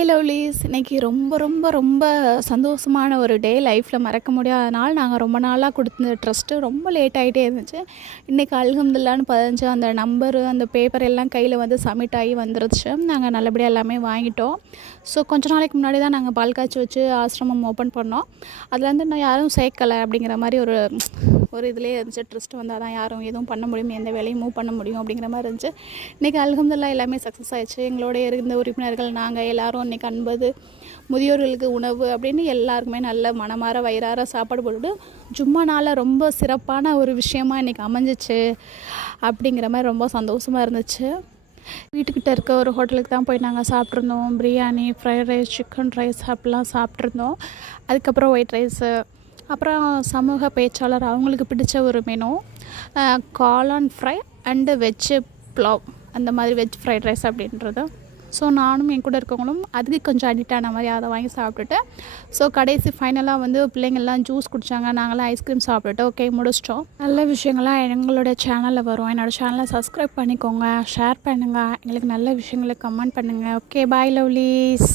Hi lovelies. இன்றைக்கி ரொம்ப ரொம்ப ரொம்ப சந்தோஷமான ஒரு டே. லைஃப்பில் மறக்க முடியாத நாள். நாங்கள் ரொம்ப நாளாக கொடுத்த ட்ரஸ்ட்டு ரொம்ப லேட் ஆகிட்டே இருந்துச்சு. இன்றைக்கி அல்ஹம்துலில்லாஹ்னு 15 அந்த நம்பரு அந்த பேப்பர் எல்லாம் கையில் வந்து சப்மிட் ஆகி வந்துருச்சு. நாங்கள் நல்லபடியாக எல்லாமே வாங்கிட்டோம். ஸோ கொஞ்ச நாளைக்கு முன்னாடி தான் நாங்கள் பால் காய்ச்சி வச்சு ஆசிரமம் ஓப்பன் பண்ணோம். அதில் வந்து இன்னும் யாரும் சேர்க்கலை அப்படிங்கிற மாதிரி ஒரு இதிலே இருந்துச்சு. ட்ரஸ்ட் வந்தால் தான் யாரும் எதுவும் பண்ண முடியும், எந்த வேலையும் மூவ் பண்ண முடியும் அப்படிங்கிற மாதிரி இருந்துச்சு. இன்றைக்கி அல்ஹம்துலில்லாஹ் எல்லாமே சக்ஸஸ் ஆகிடுச்சு. எங்களோட இருந்த உறுப்பினர்கள் நாங்கள் எல்லோரும் இன்றைக்கி 50 முதியோர்களுக்கு உணவு அப்படின்னு எல்லாருக்குமே நல்ல மனமார வயிறார சாப்பாடு போட்டுட்டு ஜும்மா நாளில் ரொம்ப சிறப்பான ஒரு விஷயமா இன்றைக்கி அமைஞ்சிச்சு அப்படிங்கிற மாதிரி ரொம்ப சந்தோஷமாக இருந்துச்சு. வீட்டுக்கிட்ட இருக்க ஒரு ஹோட்டலுக்கு தான் போய் நாங்கள் சாப்பிட்ருந்தோம். Biryani, fried rice, chicken rice அப்படிலாம் சாப்பிட்ருந்தோம். அதுக்கப்புறம் ஒயிட் ரைஸு, அப்புறம் சமூக பேச்சாளர் அவங்களுக்கு பிடிச்ச ஒரு மெனு காளான் ஃப்ரை அண்டு வெஜ்ஜு புலாவ், அந்த மாதிரி வெஜ் ஃப்ரைட் ரைஸ் அப்படின்றது. ஸோ நானும் என் கூட இருக்கவங்களும் அதுக்கு கொஞ்சம் அடிக்ட் ஆன மாதிரி அதை வாங்கி சாப்பிட்டுட்டு, ஸோ கடைசி ஃபைனலாக வந்து பிள்ளைங்கள்லாம் ஜூஸ் குடித்தாங்க. நாங்களாம் ஐஸ்கிரீம் சாப்பிட்டுட்டு ஓகே முடிச்சிட்டோம். நல்ல விஷயங்கள்லாம் எங்களோட சேனலில் வரும். என்னோடய சேனலை சப்ஸ்கிரைப் பண்ணிக்கோங்க, ஷேர் பண்ணுங்கள், எங்களுக்கு நல்ல விஷயங்களை கமெண்ட் பண்ணுங்கள். ஓகே, பாய் லவ்லீஸ்.